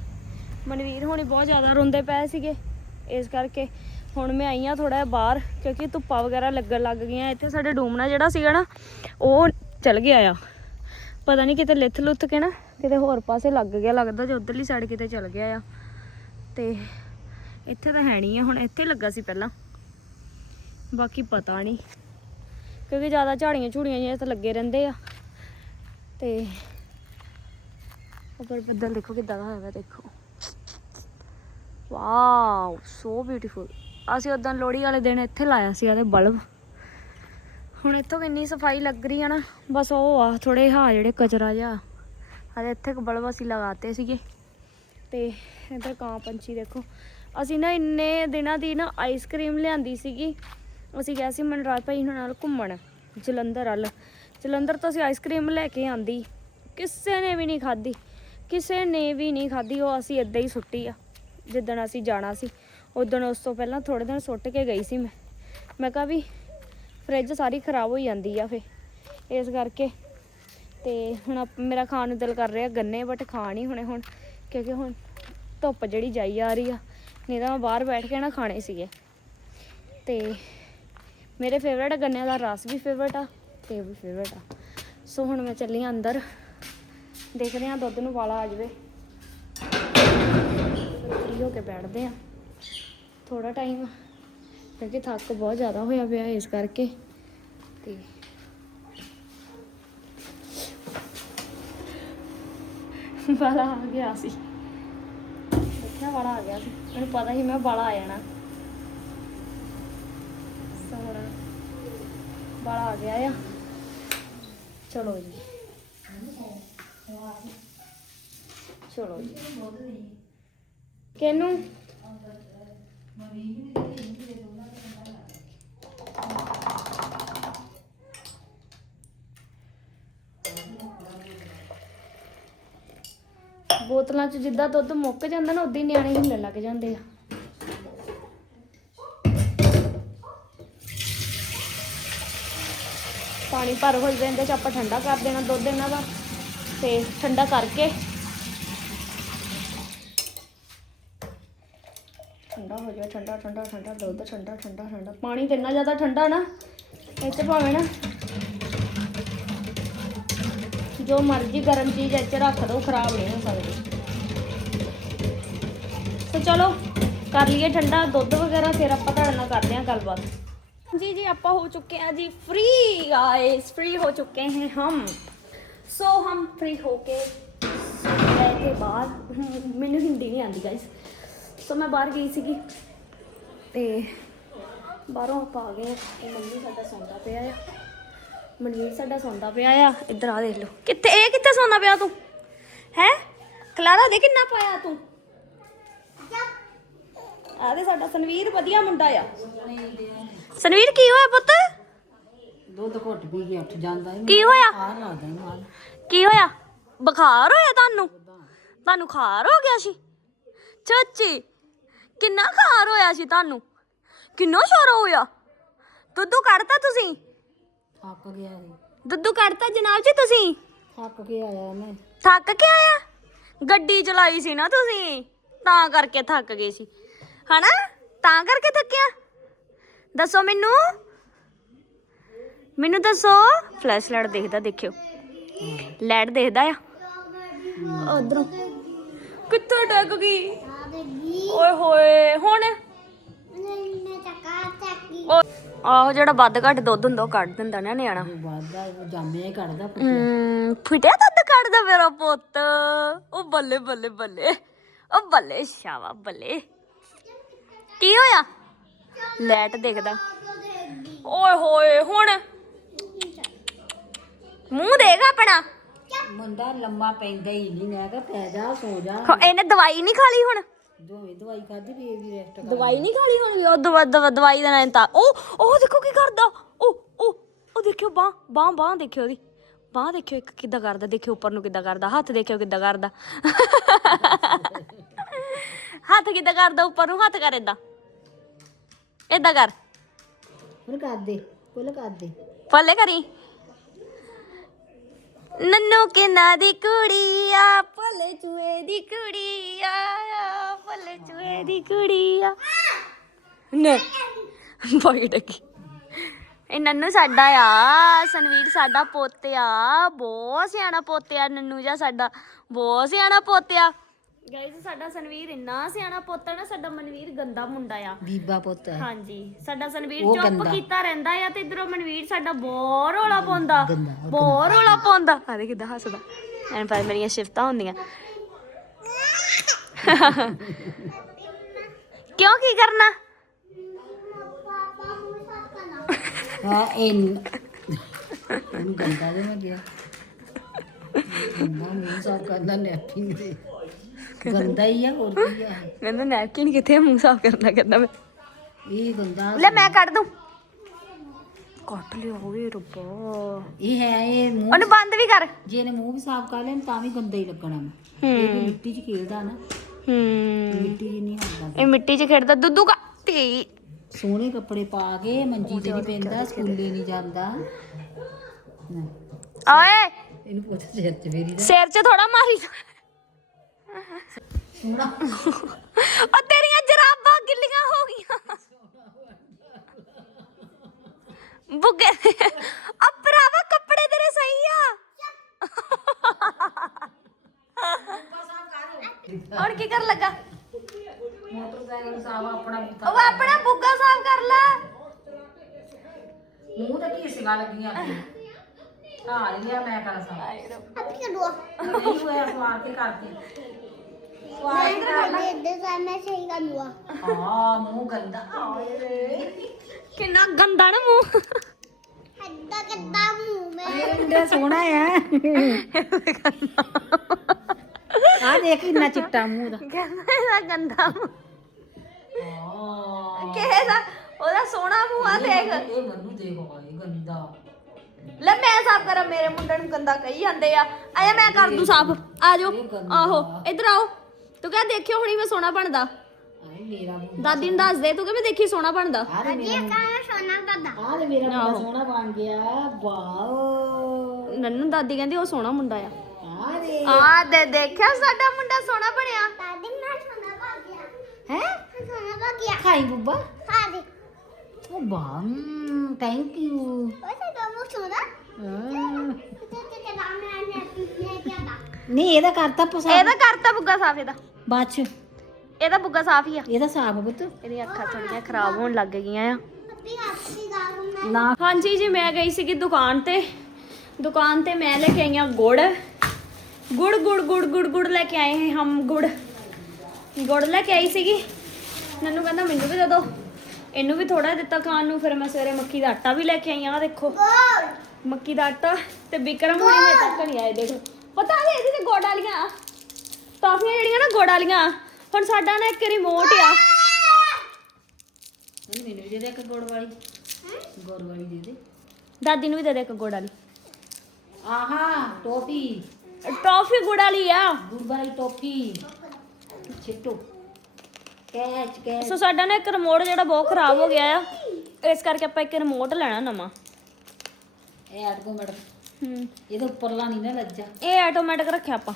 ਮਨਵੀਰ ਹੋਣੀ ਬਹੁਤ ਜ਼ਿਆਦਾ ਰੋਂਦੇ ਪਏ ਸੀਗੇ। ਇਸ ਕਰਕੇ ਹੁਣ ਮੈਂ ਆਈ ਆ ਥੋੜਾ ਜਿਹਾ ਬਾਹਰ, ਕਿਉਂਕਿ ਧੁੱਪਾਂ ਵਗੈਰਾ ਲੱਗਣ ਲੱਗ ਗਈਆਂ। ਇੱਥੇ ਸਾਡੇ ਡੂਮਣਾ ਜਿਹੜਾ ਸੀਗਾ ਨਾ, ਉਹ ਚਲ ਗਿਆ ਆ। ਪਤਾ ਨਹੀਂ ਕਿਤੇ ਲਿੱਥ ਲੁੱਥ ਕੇ ਨਾ, ਕਿਤੇ ਹੋਰ ਪਾਸੇ ਲੱਗ ਗਿਆ, ਲੱਗਦਾ ਜੇ ਉਧਰਲੀ ਸਾਈਡ ਕਿਤੇ ਚਲ ਗਿਆ ਆ। ਤੇ ਇੱਥੇ ਤਾਂ ਹੈ ਨਹੀਂ ਆ, ਹੁਣ ਇੱਥੇ ਲੱਗਾ ਸੀ ਪਹਿਲਾਂ। ਬਾਕੀ ਪਤਾ ਨਹੀਂ, ਕਿਉਂਕਿ ਜ਼ਿਆਦਾ ਝਾੜੀਆਂ ਝੂੜੀਆਂ ਜਿਹੀਆਂ ਤਾਂ ਲੱਗੇ ਰਹਿੰਦੇ ਆ। ਤੇ ਉੱਪਰ ਬੱਦਲ ਦੇਖੋ ਕਿੱਦਾਂ ਦਾ ਹੋਇਆ ਦੇਖੋ। ਵਾਓ ਸੋ ਬਿਊਟੀਫੁਲ ਅਸੀਂ ਉਦੋਂ ਲੋਹੜੀ ਵਾਲੇ ਦਿਨ ਇੱਥੇ ਲਾਇਆ ਸੀ ਇਹਦੇ ਬਲਬ। ਹੁਣ ਇੱਥੋਂ ਕਿੰਨੀ ਸਫ਼ਾਈ ਲੱਗ ਰਹੀ ਆ ਨਾ, ਬਸ ਉਹ ਆ ਥੋੜੇ ਹਾਂ ਜਿਹੜੇ ਕਚਰਾ ਜਿਹਾ। ਹਲੇ ਇੱਥੇ ਕੁ ਬਲਬ ਅਸੀਂ ਲਗਾਤੇ ਸੀਗੇ। ਤੇ ਇੱਧਰ ਕਾਂ ਪੰਛੀ ਦੇਖੋ। ਅਸੀਂ ਨਾ ਇੰਨੇ ਦਿਨਾਂ ਦੀ ਨਾ ਆਈਸਕ੍ਰੀਮ ਲਿਆਂਦੀ ਸੀਗੀ। ਅਸੀਂ ਗਏ ਸੀ, ਮਨਰਾਜ ਭਾਈ ਹੁਣਾਂ ਨਾਲ ਘੁੰਮਣ, ਜਲੰਧਰ ਵੱਲ। ਜਲੰਧਰ ਤੋਂ ਅਸੀਂ ਆਈਸਕ੍ਰੀਮ ਲੈ ਕੇ ਆਂਦੀ। ਕਿਸੇ ਨੇ ਵੀ ਨਹੀਂ ਖਾਧੀ। ਕਿਸੇ ਨੇ ਵੀ ਨਹੀਂ ਖਾਧੀ, ਉਹ ਅਸੀਂ ਇੱਦਾਂ ਹੀ ਸੁੱਟੀ ਆ, ਜਿੱਦਣ ਅਸੀਂ ਜਾਣਾ ਸੀ। ਉਦੋਂ ਉਸ ਤੋਂ ਪਹਿਲਾਂ ਥੋੜੇ ਦਿਨ ਸੁੱਟ ਕੇ ਗਈ ਸੀ ਮੈਂ। ਮੈਂ ਕਿਹਾ ਵੀ ਫ੍ਰਿਜ ਸਾਰੀ ਖਰਾਬ ਹੋਈ ਜਾਂਦੀ ਆ ਫੇ ਇਸ ਕਰਕੇ ਤੇ ਹੁਣ ਆਪ- ਮੇਰਾ ਖਾਣ ਨੂੰ ਦਿਲ ਕਰ ਰਿਹਾ ਗੰਨੇ ਬਟ ਖਾ ਨਹੀਂ ਹੁਣੇ ਹੁਣ, ਕਿਉਂਕਿ ਹੁਣ ਧੁੱਪ ਜਿਹੜੀ ਜਾਈ ਆ ਰਹੀ ਆ, ਨਹੀਂ ਤਾਂ ਮੈਂ ਬਾਹਰ ਬੈਠ ਕੇ ਨਾ ਖਾਣੇ ਸੀਗੇ। ਤੇ ਮੇਰੇ ਫੇਵਰਟ ਗੰਨਿਆਂ ਦਾ ਰਸ ਵੀ ਫੇਵਰਟ ਆ, ਤੇ ਵੀ ਫੇਵਰਟ ਆ। ਸੋ ਹੁਣ ਮੈਂ ਚੱਲੀ ਆਂ ਅੰਦਰ। ਦੇਖਦੇ ਆ ਦੁੱਧ ਨੂੰ ਵਾਲਾ ਆ ਜਾਵੇ। ਫ੍ਰੀ ਹੋ ਕੇ ਬੈਠਦੇ ਆ ਥੋੜਾ ਟਾਈਮ ਕਿਉਂਕਿ ਥੱਕ ਬਹੁਤ ਜ਼ਿਆਦਾ ਹੋਇਆ ਪਿਆ ਇਸ ਕਰਕੇ। ਤੇ ਵਾਲਾ ਆ ਗਿਆ ਸੀ। ਦੇਖਿਆ ਵਾਲਾ ਆ ਗਿਆ ਸੀ। ਮੈਨੂੰ ਪਤਾ ਸੀ ਮੈਂ ਵਾਲਾ ਆ ਜਾਣਾ। ਸੋ ਵਾਲਾ ਆ ਗਿਆ ਆ। ਚਲੋ ਜੀ। ਚਲੋ ਜੀ। ਕਿਹਨੂੰ? ਬੋਤਲਾਂ 'ਚ ਜਿੱਦਾਂ ਦੁੱਧ ਮੁੱਕ ਜਾਂਦਾ ਨਾ, ਉਦਾਂ ਹੀ ਨਿਆਣੇ ਹਿੱਲਣ ਲੱਗ ਜਾਂਦੇ ਆ। ਪਾਣੀ ਭਰ ਹੋ ਜਾਂਦਾ 'ਚ ਆਪਾਂ ਠੰਡਾ ਕਰ ਦੇਣਾ ਦੁੱਧ ਇਹਨਾਂ ਦਾ, ਤੇ ਠੰਡਾ ਕਰਕੇ ਠੰਡਾ ਹੋ ਜਾਵੇ ਠੰਡਾ ਠੰਡਾ ਠੰਡਾ ਦੁੱਧ ਠੰਡਾ ਠੰਡਾ ਠੰਡਾ ਪਾਣੀ ਤੇ ਇੰਨਾ ਜ਼ਿਆਦਾ ਠੰਡਾ ਨਾ ਇਹ 'ਚ ਭਾਵੇਂ ਨਾ ਜੋ ਮਰਜ਼ੀ ਗਰਮ ਚੀਜ਼ ਇੱਥੇ ਰੱਖ ਦੋ ਖਰਾਬ ਨਹੀਂ ਹੋ ਸਕਦੀ ਤੇ ਚਲੋ ਕਰ ਲਈਏ ਠੰਡਾ ਦੁੱਧ ਵਗੈਰਾ ਫਿਰ ਆਪਾਂ ਤੁਹਾਡੇ ਨਾਲ ਕਰਦੇ ਹਾਂ ਗੱਲਬਾਤ ਜੀ ਜੀ ਆਪਾਂ ਹੋ ਚੁੱਕੇ हैं जी फ्री गाइस फ्री हो चुके हैं हम सो हम फ्री होके गए थे ਬਾਹਰ ਮੈਨੂੰ ਹਿੰਦੀ ਨਹੀਂ ਆਉਂਦੀ ਗਾਇਸ ਸੋ ਮੈਂ ਬਾਹਰ ਗਈ ਸੀਗੀ। ਤੇ ਬਾਹਰੋਂ ਆਪਾਂ ਆ ਗਏ ਇਹ ਮੰਮੀ ਸਾਡਾ ਸੌਂਦਾ ਪਿਆ ਆ। ਮਨਵੀਰ ਸਾਡਾ ਸੌਂਦਾ ਪਿਆ ਆ। ਇੱਧਰ ਆ ਦੇਖ ਲਓ। ਕਿੱਥੇ ਇਹ ਕਿੱਥੇ ਸੌਂਦਾ ਪਿਆ ਤੂੰ? ਹੈ? ਖਲਾਰਾ ਦੇ ਕਿੰਨਾ ਪਾਇਆ ਤੂੰ। ਆ ਦੇ ਸਾਡਾ ਸਨਵੀਰ ਵਧੀਆ ਮੁੰਡਾ ਆ। ਸਨਵੀਰ ਕੀ ਹੋਇਆ ਪੁੱਤ? ਦੁੱਧ ਘੁੱਟ ਪੀ ਕੇ ਉੱਠ ਜਾਂਦਾ ਹੈ ਕੀ ਹੋਇਆ? ਆ ਲਾ ਦੇ ਨਾਲ। ਕੀ ਹੋਇਆ? ਬੁਖਾਰ ਹੋਇਆ ਤੁਹਾਨੂੰ? ਤੁਹਾਨੂੰ ਖਾਰ ਹੋ ਗਿਆ ਸੀ। ਚਾਚੀ ਕਿੰਨਾ ਖਾਰ ਹੋਇਆ ਸੀ ਤੁਹਾਨੂੰ? ਕਿੰਨਾ ਸ਼ੋਰ ਹੋਇਆ? ਦੁੱਧੂ ਕੱਢਤਾ ਤੁਸੀਂ? ਥੱਕ ਗਿਆ ਸੀ ਦੁੱਧੂ ਕੱਢਤਾ ਜਨਾਬ ਜੀ ਤੁਸੀਂ? ਥੱਕ ਕੇ ਆਇਆ ਮੈਂ। ਥੱਕ ਕੇ ਆਇਆ? ਗੱਡੀ ਚਲਾਈ ਸੀ ਨਾ ਤੁਸੀਂ ਤਾਂ ਕਰਕੇ ਥੱਕ ਗਏ ਸੀ। ਹਨਾ? ਤਾਂ ਕਰਕੇ ਥੱਕਿਆ? ਦੱਸੋ ਮੈਨੂੰ? ਮੈਨੂੰ ਦੱਸੋ? ਫਲੈਸ਼ ਲਾਈਟ ਦੇਖਦਾ ਦੇਖਿਓ। ਲਾਈਟ ਦੇਖਦਾ ਆ। ਉਧਰੋਂ। ਕਿੱਥੇ ਡਿੱਗ ਗਈ? ਓਏ ਹੋਏ ਹੁਣ? ਉਹ- ਆਹੋ ਜਿਹੜਾ ਵੱਧ ਘੱਟ ਦੁੱਧ ਹੁੰਦਾ ਉਹ ਕੱਢ ਦਿੰਦਾ ਨਾ ਨਿਆਣਾ। ਉਹ ਵਾਦਾ ਜਾਮੇ ਕੱਢਦਾ ਹਮ, ਫਟਿਆ ਦੁੱਧ ਕੱਢਦਾ ਮੇਰਾ ਪੁੱਤ। ਉਹ ਬੱਲੇ ਬੱਲੇ ਬੱਲੇ। ਉਹ ਬੱਲੇ ਸ਼ਾਵਾ ਬੱਲੇ। ਕੀ ਹੋਇਆ? ਲੈਟ ਦੇਖਦਾ। ਓਏ ਹੋਏ ਹੁਣ? ਮੂੰਹ ਦੇਖ ਆਪਣਾ। ਮੁੰਡਾ ਲੰਮਾ ਪੈਂਦਾ ਹੀ ਨਹੀਂ ਮੈਂ ਕਿਹਾ ਪੈ ਜਾ ਸੋ ਜਾ। ਇਹਨੇ ਦਵਾਈ ਨਹੀਂ ਖਾ ਲਈ ਹੁਣ? ਦੋਵੇਂ ਦਵਾਈ ਖਾਦੀ ਵੀ ਇਹ ਵੀ ਰੈਸਟ ਕਰ ਦਵਾਈ ਨਹੀਂ ਖਾ ਲਈ ਹੁਣ ਉਹ ਦਵਾ ਦਵਾ- ਦਵਾਈ ਦਾ ਨਾਂ ਤਾਂ ਉਹ ਉਹ ਦੇਖੋ ਕੀ ਕਰਦਾ ਉਹ ਉਹ ਉਹ ਦੇਖਿਓ ਬਾਹ ਬਾਹ ਬਾਹ ਦੇਖਿਓ ਉਹਦੀ ਬਾਹ ਦੇਖਿਓ ਇੱਕ ਕਿੱਦਾਂ ਕਰਦਾ ਦੇਖਿਓ ਉੱਪਰ ਨੂੰ ਕਿੱਦਾਂ ਕਰਦਾ ਹੱਥ ਦੇਖਿਓ ਕਿੱਦਾਂ ਕਰਦਾ। ਹੱਥ ਕਿੱਦਾਂ ਕਰਦਾ ਉੱਪਰ ਨੂੰ ਹੱਥ ਕਰ ਏਦਾਂ। ਏਦਾਂ ਕਰ। ਹੁਣ ਕਰ ਦੇ ਕੁੱਲ ਕਰ ਦੇ। ਫੱਲੇ ਕਰੀ। ਨੰਨੂ ਕਿੰਨਾ ਦੀ ਕੁੜੀ ਆ ਭਲੇ ਚੂਏ ਦੀ ਕੁੜੀ ਆ ਭਲੇ ਚੂਏ ਦੀ ਕੁੜੀ ਆ। ਨੇ ਬਾਈ ਡੱਕੀ ਇਹ ਨੰਨੂ ਸਾਡਾ ਆ ਸਨਵੀਰ ਸਾਡਾ ਪੋਤਿਆ ਬਹੁਤ ਸਿਆਣਾ ਪੋਤਿਆ ਨੰਨੂ ਜਾਂ ਸਾਡਾ ਬਹੁਤ ਸਿਆਣਾ ਪੋਤਿਆ। ਗਾਇਸ ਸਾਡਾ ਸਨਵੀਰ ਇੰਨਾ ਸਿਆਣਾ ਪੋਤਾ ਨਾ ਸਾਡਾ ਮਨਵੀਰ ਗੰਦਾ ਮੁੰਡਾ ਆ। ਬੀਬਾ ਪੁੱਤ ਹੈ। ਹਾਂਜੀ ਸਾਡਾ ਸਨਵੀਰ ਉਹ ਚੁੱਪ ਗੰਦਾ। ਕੀਤਾ ਰਹਿੰਦਾ ਆ ਤੇ ਇਧਰੋਂ ਮਨਵੀਰ ਸਾਡਾ ਬਹੁਤ ਰੌਲਾ ਪਾਉਂਦਾ ਗੰਦਾ, ਉਹ ਬਹੁਤ ਰੌਲਾ ਪਾਉਂਦਾ। ਆਦੇ ਕਿਦਾਂ ਹੱਸਦਾ। ਐਨ ਪਰ ਮੇਰੀਆਂ ਸ਼ਿਫਤਾਂ ਹੁੰਦੀਆਂ। ਕਿਉਂ ਕੀ ਕਰਨਾ? ਹਾਂ ਇਹ ਇਹਨੂੰ ਗੰਦਾ ਦੇ ਮੈਂ ਗਿਆ ਗੰਦਾ ਮੂੰਹ ਸਾਫ਼ ਕਰਨਾ ਨੈਪਕਿਨ ਤੇ ਗੰਦਾ ਹੀ ਆ ਹੋਰ ਕੀ ਆ ਕਹਿੰਦਾ ਨੈਪਕਿਨ ਕਿੱਥੇ ਆ? ਮੂੰਹ ਸਾਫ਼ ਕਰਨਾ ਕਹਿੰਦਾ ਮੈਂ। ਇਹ ਗੰਦਾ ਲੈ ਮੈਂ ਕੱਢ ਦੂੰ। ਕੱਟ ਲਿਆ ਓਏ ਰੱਬਾ। ਇਹ ਹੈ ਇਹ ਮੂੰਹ ਉਹਨੂੰ ਬੰਦ ਵੀ ਕਰ। ਜੇ ਇਹਨੇ ਮੂੰਹ ਵੀ ਸਾਫ਼ ਕਰ ਲੈਣ ਤਾਂ ਵੀ ਗੰਦਾ ਹੀ ਲੱਗਣਾ ਵਾ। ਇਹ ਵੀ ਮਿੱਟੀ 'ਚ ਖੇਲਦਾ ਨਾ। ਹੂੰ। ਮਿੱਟੀ 'ਚ ਨਹੀਂ ਹੁੰਦਾ ਇਹ ਮਿੱਟੀ 'ਚ ਖੇਡਦਾ ਦੁੱਧੂ ਕੱਟੀ ਸੋਹਣੇ ਕੱਪੜੇ ਪਾ ਕੇ ਮੰਜੀ ਤੇ ਨਹੀਂ ਪੈਂਦਾ ਸਕੂਲੇ ਨਹੀਂ ਜਾਂਦਾ। ਨਾ, ਓਏ ਇਹਨੂੰ ਪੁੱਛ ਸਿਰ 'ਚ ਫੇਰੀ ਦਾ। ਸਿਰ 'ਚ ਥੋੜਾ ਮਾਰੀ। ਸੋਹਣਾ [laughs] ਉਹ ਤੇਰੀਆਂ ਜਰਾਬਾਂ ਗਿੱਲੀਆਂ ਹੋ ਗਈਆਂ। ਬੁੱਗੇ ਆ ਭਰਾਵਾ ਕੱਪੜੇ ਤੇਰੇ ਸਹੀ ਆ। ਹੁਣ ਕੀ ਕਰ ਲੱਗਾ? ਮੋਟਰਸਾਈਕਲ ਸਾਫ਼ ਆਪਣਾ ਉਹ ਆਪਣਾ ਬੁੱਗਾ ਸਾਫ਼ ਕਰ ਲੈ। ਮੂੰਹ ਤੇ ਕੀ ਸਿਗਾ ਲੱਗੀਆਂ ਹਾਂ ਲਿਆ ਮੈਂ ਕਰ ਸਾਫ਼। ਅੱਪੀ ਕਦੋਂ ਨਹੀਂ ਹੋਇਆ ਸਵਾਰ ਕੇ ਕਰਕੇ। ਹਾਂ ਮੂੰਹ ਗੰਦਾ। ਆਏ ਕਿੰਨਾ ਗੰਦਾ ਨਾ ਮੂੰਹ। ਹੱਦਾ ਕੱਦਾ ਮੂੰਹ ਮੈਂ। ਮੁੰਡਾ ਸੋਹਣਾ ਆ। ਆ ਦੇਖ ਕਿੰਨਾ ਚਿੱਟਾ ਮੂੰਹ ਦਾ ਕਹਿੰਦਾ ਇਹਦਾ ਗੰਦਾ ਮੂੰਹ। ਹਾਂ। ਕਿਸੇ ਦਾ? ਉਹਦਾ ਸੋਹਣਾ ਮੂੰਹ ਆ ਦੇਖ। ਇਹ ਮੈਨੂੰ ਦੇਖੋ ਆਏ ਗੰਦਾ। ਲੈ ਮੈਂ ਸਾਫ਼ ਕਰਾਂ ਮੇਰੇ ਮੁੰਡੇ ਨੂੰ ਗੰਦਾ ਕਹੀ ਜਾਂਦੇ ਆ। ਆਇਆ ਮੈਂ ਕਰ ਦੂੰ ਸਾਫ਼। ਆ ਜਾਓ। ਆਹੋ ਇੱਧਰ ਆਓ। ਤੂੰ ਕਹਿ ਦੇਖਿਓ ਹੁਣੀ ਮੈਂ ਸੋਹਣਾ ਬਣਦਾ। ਆਏ ਮੇਰਾ ਮੂੰਹ ਦਾਦੀ ਨੂੰ ਦੱਸ ਦੇ ਤੂੰ ਕਿ ਮੈਂ ਦੇਖੀ ਸੋਹਣਾ ਬਣਦਾ। ਮੇਰਾ ਮੇਰਾ ਮੁੰਡਾ ਸੋਹਣਾ ਬਣ ਗਿਆ ਵਾਓ। ਨੰਨੂ ਦਾਦੀ ਕਹਿੰਦੀ ਉਹ ਸੋਹਣਾ ਮੁੰਡਾ ਆ। ਆ ਦੇ ਦੇਖਿਆ ਸਾਡਾ ਮੁੰਡਾ ਸੋਹਣਾ ਬਣਿਆ। ਦਾਦੀ ਮੈਂ ਸੋਨਾ ਪਾ ਗਿਆ। ਹੈ? ਸੋਨਾ ਪਾ ਗਿਆ। ਖਾਈ ਬੁੱਬਾ? ਹਾਂ ਦੇ ਉਹ ਬਾਮ ਥੈਂਕ ਯੂ ਉਹ ਤਾਂ ਮੂੰਹ ਸੋਨਾ ਤੇ ਨਹੀਂ ਇਹਦਾ ਕਰਤਾ ਪਸੰਦ ਇਹਦਾ ਕਰਤਾ ਬੁੱਗਾ ਸਾਫ਼ ਇਹਦਾ। ਬਾਅਦ ਚ। ਇਹਦਾ ਬੁੱਗਾ ਸਾਫ਼ ਹੀ ਆ। ਇਹਦਾ ਸਾਫ਼ ਪੁੱਤ। ਇਹਦੀਆਂ ਅੱਖਾਂ ਥੋੜੀਆਂ ਖਰਾਬ ਹੋਣ ਲੱਗ ਗਈਆਂ ਆ। ਅੱਪੀ ਆਪੀ ਗਾਲ ਮੈਂ ਨਾ। ਹਾਂਜੀ ਜੀ ਮੈਂ ਗਈ ਸੀਗੀ ਦੁਕਾਨ ਤੇ। ਦੁਕਾਨ ਤੇ ਮੈਂ ਲੈ ਕੇ ਆਈ ਹਾਂ ਗੁੜ। ਗੁੜ ਗੁੜ ਗੁੜ ਗੁੜ ਗੁੜ ਲੈ ਕੇ ਆਏ ਹਾਂ ਹਮ ਗੁੜ। ਗੁੜ ਲੈ ਕੇ ਆਈ ਸੀਗੀ। ਨੰਨੂ ਕਹਿੰਦਾ ਮੈਨੂੰ ਵੀ ਦੇ ਦਿਓ ਇਹਨੂੰ ਵੀ ਥੋੜਾ ਦਿੱਤਾ ਖਾਣ ਨੂੰ ਫਿਰ ਮੈਂ ਸਵੇਰੇ ਮੱਕੀ ਦਾ ਆਟਾ ਵੀ ਲੈ ਕੇ ਆਈ ਹਾਂ ਆਹ ਦੇਖੋ। ਮੱਕੀ ਦਾ ਆਟਾ ਤੇ ਵਿਕਰਮ ਹੁਣੇ ਤੱਕ ਨਹੀਂ ਆਏ ਦੇਖ। ਪਤਾ ਨਹੀਂ ਇਹਦੇ ਤੇ ਵਾਲੀਆਂ ਟਾਫੀਆਂ ਜਿਹੜੀਆਂ ਨਾ ਵਾਲੀਆਂ ਹੁਣ ਸਾਡਾ ਨਾ ਇੱਕ ਰਿਮੋਟ ਆ। ਮੈਨੂੰ ਵੀ ਦੇ ਦੇ ਇੱਕ ਗੁੜ ਵਾਲੀ। ਗੁੜ ਵਾਲੀ ਦੇ ਦੇ। ਦਾਦੀ ਨੂੰ ਵੀ ਦੇ ਦੇ ਇੱਕ ਗੁੜ ਵਾਲੀ। ਆਹਾ ਟੋਪੀ। ਟਾਫੀ ਗੁੜ ਵਾਲੀ ਆ। ਗੁੜ ਵਾਲੀ ਟੋਪੀ। ਛਿੱਟੂ। Catch catch. ਸੋ ਸਾਡਾ ਨਾ ਇੱਕ ਰਿਮੋਟ ਜਿਹੜਾ ਬਹੁਤ ਖਰਾਬ ਹੋ ਗਿਆ ਆ। ਇਸ ਕਰਕੇ ਆਪਾਂ ਇੱਕ ਰਿਮੋਟ ਲੈਣਾ ਨਵਾਂ। ਇਹ ਆਟੋਮੈਟਿਕ ਹੂੰ। ਇਹਦੇ ਉੱਪਰਲਾ ਨਹੀਂ ਨਾ ਲੱਜਾ ਇਹ ਆਟੋਮੈਟਿਕ ਰੱਖਿਆ ਆਪਾਂ।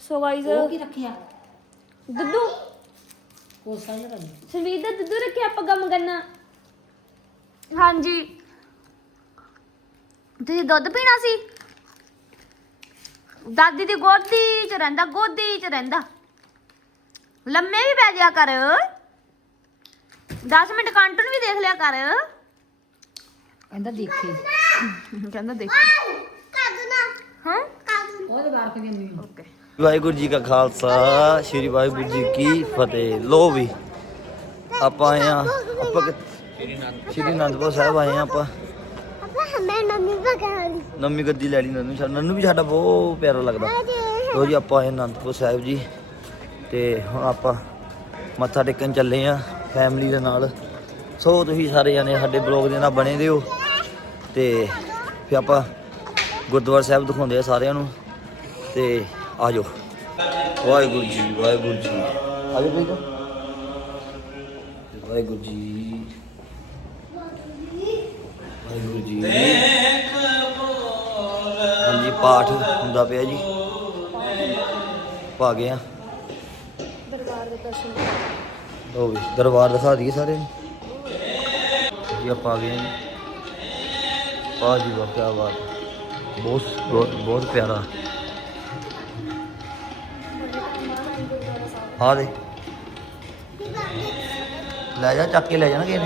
ਸੋ ਗਾਈਜ਼ ਉਹ ਕੀ ਰੱਖਿਆ? ਦੁੱਧੂ। ਕੋਸਾ ਜਿਹਾ ਰੱਖਿਆ। ਸੰਵੀਰ ਦਾ ਦੁੱਧੂ ਰੱਖਿਆ ਆਪਾਂ ਕੰਮ ਕਰਨਾ। ਹਾਂਜੀ। ਤੁਸੀਂ ਦੁੱਧ ਪੀਣਾ ਸੀ? ਦਾਦੀ ਦੀ ਗੋਦੀ ਚ ਰਹਿੰਦਾ ਗੋਦੀ ਚ ਰਹਿੰਦਾ। ਲੰਮੇ ਵੀ ਪੈ ਜਾ ਕਰ। 10 ਮਿੰਟ ਕਾਂਟੂਨ ਵੀ ਦੇਖ ਲਿਆ ਕਰ। ਕਹਿੰਦਾ ਦੇਖੇ। ਕਹਿੰਦਾ ਦੇਖ। ਹਾਂ? ਉਹਦੇ ਬਾਹਰ ਕੇ ਨਹੀਂ ਓਕੇ। ਵਾਹਿਗੁਰੂ ਜੀ ਕਾ ਖਾਲਸਾ, ਸ੍ਰੀ ਵਾਹਿਗੁਰੂ ਜੀ ਕੀ ਫਤਿਹ। ਲੋ ਵੀ, ਆਪਾਂ ਆਏ ਆ ਆਪਾਂ ਕਿ- ਸ੍ਰੀ ਅਨੰਦਪੁਰ ਸਾਹਿਬ ਆਏ ਆ ਆਪਾਂ। ਅੱਪਾ ਹਮੇ ਨਮੀ ਬਗਾਲੀ ਨਵੀਂ ਗੱਦੀ ਲੈ ਲਈ ਨੰਨੂ ਸਾਡਾ ਨੰਨੂ ਵੀ ਸਾਡਾ ਬਹੁਤ ਪਿਆਰਾ ਲੱਗਦਾ। ਲੋ ਜੀ, ਆਪਾਂ ਆਏ ਅਨੰਦਪੁਰ ਸਾਹਿਬ ਜੀ। ਤੇ ਹੁਣ ਆਪਾਂ ਮੱਥਾ ਟੇਕਣ ਚੱਲੇ ਆ ਫੈਮਿਲੀ ਦੇ ਨਾਲ। ਸੋ ਤੁਸੀਂ ਸਾਰੇ ਜਾਣੇ ਸਾਡੇ ਬਲੌਗ ਦੇ ਨਾਲ ਬਣੇ ਦਿਓ ਤੇ ਫਿਰ ਆਪਾਂ ਗੁਰਦੁਆਰਾ ਸਾਹਿਬ ਦਿਖਾਉਂਦੇ ਆ ਸਾਰਿਆਂ ਨੂੰ ਤੇ ਆ ਜਾਓ। ਵਾਹਿਗੁਰੂ ਜੀ ਵਾਹਿਗੁਰੂ ਜੀ। ਆ ਜਾਓ ਬੇਟਾ। ਵਾਹਿਗੁਰੂ ਜੀ। ਵਾਹਿਗੁਰੂ ਜੀ। ਹਾਂਜੀ ਪਾਠ ਹੁੰਦਾ ਪਿਆ ਜੀ। ਪਾ ਗਏ ਆ ਦਰਬਾਰ ਦੇ ਦਰਸ਼ਨ। ਲਓ ਵੀ ਦਰਬਾਰ ਦਿਖਾ ਦਈਏ ਸਾਰੇ ਜੀ ਆਪਾਂ ਆ ਗਏ ਆ ਜੀ। ਵਾਹ ਜੀ ਵਾਹ ਕੀ ਬਾਤ। ਬਹੁਤ ਬਹੁਤ ਬਹੁਤ ਪਿਆਰਾ। ਆ ਦੇ ਲੈ ਜਾ, ਚੱਕ ਕੇ ਲੈ ਜਾਣਾ ਕਿਸੇ